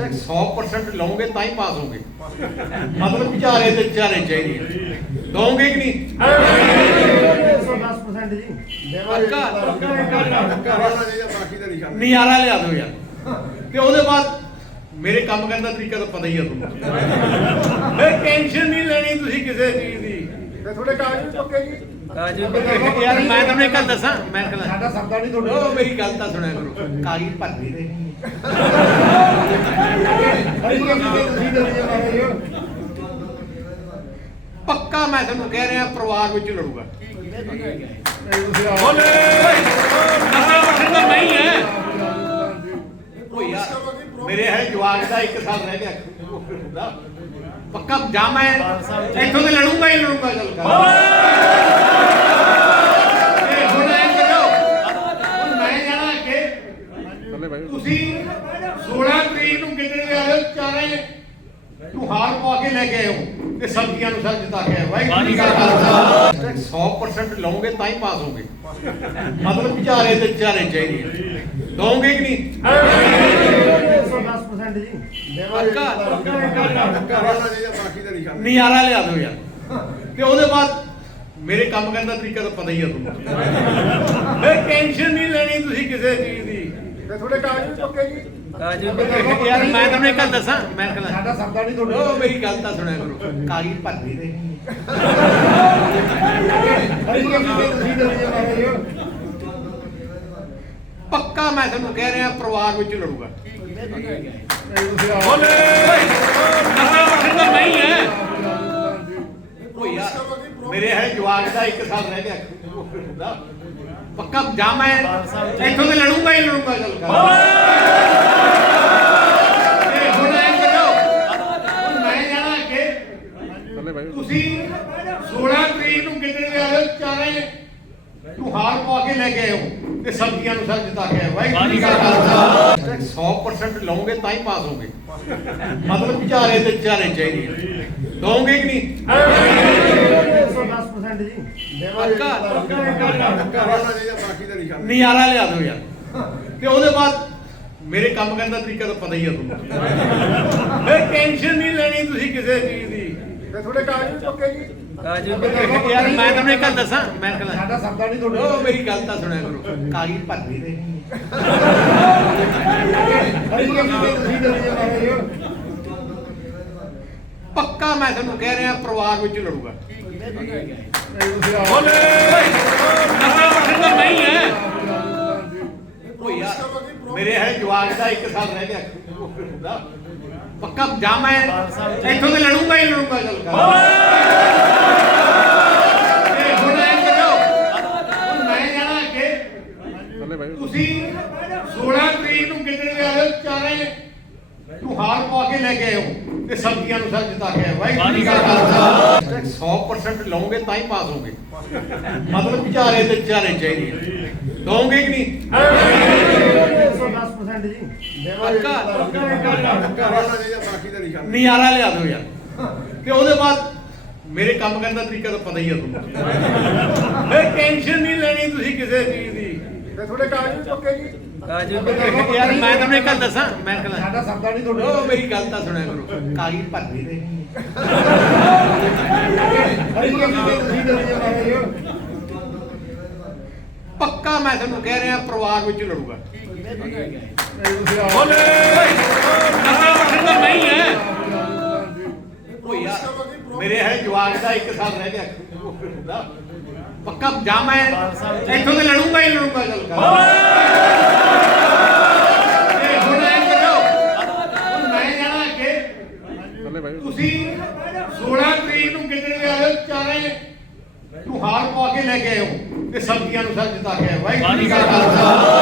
Tax 100% ਲਓਗੇ ਤਾਂ ਹੀ ਪਾਸ ਹੋਗੇ। ਮਤਲਬ ਵਿਚਾਰੇ ਤੇ ਵਿਚਾਰੇ ਚਾਹੀਦੇ ਦੋਗੇ ਕਿ ਨਹੀਂ? 110% ਜੀ। ਪੱਕਾ? ਬਾਕੀ ਤਾਂ ਨਹੀਂ। ਛੱਡ ਨਜ਼ਾਰਾ ਲਿਆ ਦਿਓ ਯਾਰ। ਤੇ ਉਹਦੇ ਬਾਅਦ ਮੇਰੇ ਕੰਮ ਕਰਨ ਦਾ ਤਰੀਕਾ ਤਾਂ ਪਤਾ ਹੀ ਆ ਤੁਹਾਨੂੰ। ਫਿਰ ਟੈਨਸ਼ਨ ਨਹੀਂ ਲੈਣੀ ਤੁਸੀਂ ਕਿਸੇ ਚੀਜ਼ ਦੀ। ਤੇ ਤੁਹਾਡੇ ਕਾਗਜ਼ ਪੱਕੇ ਜੀ। ਯਾਰ ਮੈਂ ਤੁਹਾਨੂੰ ਇੱਕ ਗੱਲ ਦੱਸਾਂ ਮੈਂ ਕਹਿੰਦਾ ਸਾਡਾ ਸਰਦਾ ਨਹੀਂ ਉਹ ਤੁਹਾਡੇ ਮੇਰੀ ਗੱਲ ਤਾਂ ਸੁਣਿਆ ਕਰੋ। ਕਾਗਜ਼ ਭਰਦੇ ਰਹੇ ਹਰੀ ਕੀ ਤੁਸੀਂ ਦੱਸੀ ਜਾਂਦੇ ਹੋ। ਪੱਕਾ ਮੈਂ ਤੁਹਾਨੂੰ ਕਹਿ ਰਿਹਾ ਪਰਿਵਾਰ ਵਿੱਚ ਲੜੂਗਾ। ਬੋਲੇ! ਨਸ਼ਾ ਵਸਦਾ ਨਹੀਂ ਹੈ ਉਹ ਯਾਰ ਮੇਰੇ ਹੈ ਜਵਾਕ ਦਾ 1 ਸਾਲ ਰਹਿ ਗਿਆ। ਪੱਕਾ ਜਾ ਮੈਂ ਇੱਥੋਂ ਤੇ ਲੜੂੰਗਾ ਹੀ ਲੜੂੰਗਾ ਚੱਲ ਕਰ ਇਹ ਹੁਣ ਐਂ ਕਰੋ ਹੁਣ ਮੈਂ ਜਾਣਾ ਅੱਗੇ ਤੁਸੀਂ 16 ਤਰੀਕ ਨੂੰ ਕਿਤੇ ਆਇਓ ਚਾਰੇ ਤੂੰ ਹਾਰ ਪਵਾ ਕੇ ਲੈ ਕੇ ਆਇਓ ਤੇ ਸਬਜ਼ੀਆਂ ਨੂੰ ਸਰ ਜਿਤਾ ਕੇ ਆਇਓ। ਵਾਹਿਗੁਰੂ ਜੀ ਕਾ ਖਾਲਸਾ। 100% ਲਓਗੇ ਤਾਂ ਹੀ ਪਾਸ ਹੋਗੇ। ਮਤਲਬ ਵਿਚਾਰੇ ਤੇ ਵਿਚਾਰੇ ਚਾਹੀਦੇ ਦੋਗੇ ਕਿ ਨਹੀਂ? 110% ਜੀ। ਨਜ਼ਾਰਾ ਲਿਆ ਦਿਓ ਯਾਰ। ਤੇ ਉਹਦੇ ਬਾਅਦ ਮੇਰੇ ਕੰਮ ਕਰਨ ਦਾ ਤਰੀਕਾ ਤਾਂ ਪਤਾ ਹੀ ਆ ਤੁਹਾਨੂੰ। ਫਿਰ ਟੈਨਸ਼ਨ ਨਹੀਂ ਲੈਣੀ ਤੁਸੀਂ ਕਿਸੇ ਚੀਜ਼ ਦੀ। ਤੇ ਤੁਹਾਡੇ ਕਾਗਜ਼ ਵੀ ਪੱਕੇ ਜੀ? ਯਾਰ ਮੈਂ ਤੁਹਾਨੂੰ ਇੱਕ ਗੱਲ ਦੱਸਾਂ ਮੈਂ ਕਹਿੰਦਾ ਸਾਡਾ ਸਰਦਾ ਨਹੀਂ ਉਹ ਤੁਹਾਡੇ ਮੇਰੀ ਗੱਲ ਤਾਂ ਸੁਣਿਆ ਕਰੋ। ਕਾਗਜ਼ ਭਰਦੇ ਰਹੇ ਹਰੀ ਕੀ ਤੁਸੀਂ ਦੱਸੀ ਜਾਂਦੇ ਹੋ ਪੱਕਾ ਮੈਂ ਤੁਹਾਨੂੰ ਕਹਿ ਰਿਹਾ ਪਰਿਵਾਰ ਵਿੱਚ ਲੜੂਗਾ। ਤੁਸੀਂ ਆਓ ਬੋਲੇ! ਨਸ਼ਾ ਵਸਦਾ ਨਹੀਂ ਹੈ। ਉਹ ਯਾਰ ਮੇਰੇ ਹੈ ਜਵਾਕ ਦਾ 1 ਸਾਲ ਰਹਿ ਗਿਆ। ਪੱਕਾ ਜਾ ਮੈਂ ਇੱਥੋਂ ਤੇ ਲੜੂੰਗਾ ਹੀ ਲੜੂੰਗਾ ਚੱਲ ਕਰ। ਇਹ ਹੁਣ ਐਂ ਕਰੋ। ਮੈਂ ਜਾਣਾ ਅੱਗੇ। ਤੁਸੀਂ 16 ਤਰੀਕ ਨੂੰ ਕਿਤੇ ਦੇ ਆਇਓ ਚਾਰੇ ਤੂੰ ਹਾਰ ਪਾ ਕੇ ਲੈ ਕੇ ਆਇਓ ਤੇ ਸਬਜ਼ੀਆਂ ਨੂੰ ਸਰ ਜਿਤਾ ਕੇ ਆਇਓ। ਵਾਹਿਗੁਰੂ ਜੀ ਕਾ ਖਾਲਸਾ। 100% ਲਓਗੇ ਤਾਂ ਹੀ ਪਾਸ ਹੋਗੇ। ਮਤਲਬ ਵਿਚਾਰੇ ਤੇ ਚਾਰੇ ਚਾਹੀਦੇ ਦੋਗੇ ਕਿ ਨਹੀਂ? 110% ਜੀ। ਪੱਕਾ ਬਾਕੀ ਤਾਂ ਨਹੀਂ ਛੱਡ ਨਜ਼ਾਰਾ ਲਿਆ ਦਿਓ ਯਾਰ। ਤੇ ਉਹਦੇ ਬਾਅਦ ਮੇਰੇ ਕੰਮ ਕਰਨ ਦਾ ਤਰੀਕਾ ਤਾਂ ਪਤਾ ਹੀ ਆ ਤੁਹਾਨੂੰ। ਫਿਰ ਟੈਨਸ਼ਨ ਨਹੀਂ ਲੈਣੀ ਤੁਸੀਂ ਕਿਸੇ ਚੀਜ਼ ਦੀ। ਤੇ ਤੁਹਾਡੇ ਕਾਗਜ਼ ਵੀ ਪੱਕੇ ਜੀ? ਯਾਰ ਮੈਂ ਤੁਹਾਨੂੰ ਇੱਕ ਗੱਲ ਦੱਸਾਂ ਮੈਂ ਕਹਿੰਦਾ ਸਾਡਾ ਸਰਦਾ ਨਹੀਂ ਉਹ ਤੁਹਾਡੇ ਮੇਰੀ ਗੱਲ ਤਾਂ ਸੁਣਿਆ ਕਰੋ ਕਾਗਜ਼ ਹੋ। ਪੱਕਾ ਮੈਂ ਤੁਹਾਨੂੰ ਕਹਿ ਰਿਹਾ ਪਰਿਵਾਰ ਵਿੱਚ ਲੜੂਗਾ। ਬੋਲੇ ਨਸ਼ਾ ਵਸਦਾ ਨਹੀਂ ਹੈ ਉਹ ਮੇਰੇ ਹੈ ਜਵਾਕ ਦਾ 1 ਸਾਲ ਰਹਿ ਗਿਆ। ਪੱਕਾ ਜਾ ਮੈਂ ਇੱਥੋਂ ਤੇ ਲੜੂੰਗਾ ਹੀ ਲੜੂੰਗਾ ਚੱਲ ਕਰ। ਜਾਣਾ ਤੁਸੀਂ 16 ਤਰੀਕ ਨੂੰ ਕਿਤੇ ਚਾਰੇ ਤੂੰ ਹਾਰ ਪਾ ਕੇ ਲੈ ਕੇ ਆਇਓ। ਤੇ ਸਬਜ਼ੀਆਂ ਨੂੰ ਸਰ ਜਿਤਾ ਕੇ ਵਾਹਿਗੁਰੂ ਜੀ ਕਾ ਖਾਲਸਾ। 100% ਲਓਗੇ ਤਾਂ ਹੀ ਪਾਸ ਹੋਗੇ। ਮਤਲਬ ਵਿਚਾਰੇ ਤੇ ਵਿਚਾਰੇ ਚਾਹੀਦੇ ਦੋਗੇ ਕਿ ਨਹੀਂ? 110% ਜੀ ਪੱਕਾ? ਨਜ਼ਾਰਾ ਲਿਆ ਦਿਓ ਯਾਰ। ਤੇ ਉਹਦੇ ਬਾਅਦ ਮੇਰੇ ਕੰਮ ਕਰਨ ਦਾ ਤਰੀਕਾ ਤਾਂ ਪਤਾ ਹੀ ਆ ਤੁਹਾਨੂੰ। ਫਿਰ ਟੈਨਸ਼ਨ ਨਹੀਂ ਲੈਣੀ ਤੁਸੀਂ ਕਿਸੇ ਚੀਜ਼ ਦੀ। ਤੇ ਤੁਹਾਡੇ ਕਾਗਜ਼ ਪੱਕੇ ਜੀ? ਯਾਰ ਮੈਂ ਤੁਹਾਨੂੰ ਇੱਕ ਗੱਲ ਦੱਸਾਂ ਮੈਂ ਕਹਿੰਦਾ ਸਾਡਾ ਸਰਦਾ ਨਹੀਂ ਉਹ ਤੁਹਾਡੇ ਮੇਰੀ ਗੱਲ ਤਾਂ ਸੁਣਿਆ ਕਰੋ। ਕਾਗਜ਼ ਜਾਂਦੇ ਹੋ ਪੱਕਾ ਮੈਂ ਤੁਹਾਨੂੰ ਕਹਿ ਰਿਹਾ ਪਰਿਵਾਰ ਵਿੱਚ ਲੜੂਗਾ। ਬੋਲੇ! ਨਸ਼ਾ ਵਸਦਾ ਨਹੀਂ ਹੈ। ਉਹ ਯਾਰ ਮੇਰੇ ਹੈ ਜਵਾਕ ਦਾ 1 ਸਾਲ ਰਹਿ ਗਿਆ। ਪੱਕਾ ਜਾ ਮੈਂ ਇੱਥੋਂ ਤੇ ਲੜੂੰਗਾ ਹੀ ਲੜੂੰਗਾ ਚੱਲ ਕਰ ਇਹ ਹੁਣ ਐਂ ਕਰੋ ਹੁਣ ਮੈਂ ਜਾਣਾ ਅੱਗੇ ਤੁਸੀਂ 16 ਤਰੀਕ ਨੂੰ ਕਿਤੇ ਦੇ ਆਇਓ ਚਾਰੇ ਤੂੰ ਹਾਰ ਪਾ ਕੇ ਲੈ ਕੇ ਆਇਓ ਤੇ ਸਬਜ਼ੀਆਂ ਨੂੰ ਸਰ ਜਿਤਾ ਕੇ ਆਇਓ ਵਾਹਿਗੁਰੂ ਜੀ ਕਾ ਖਾਲਸਾ।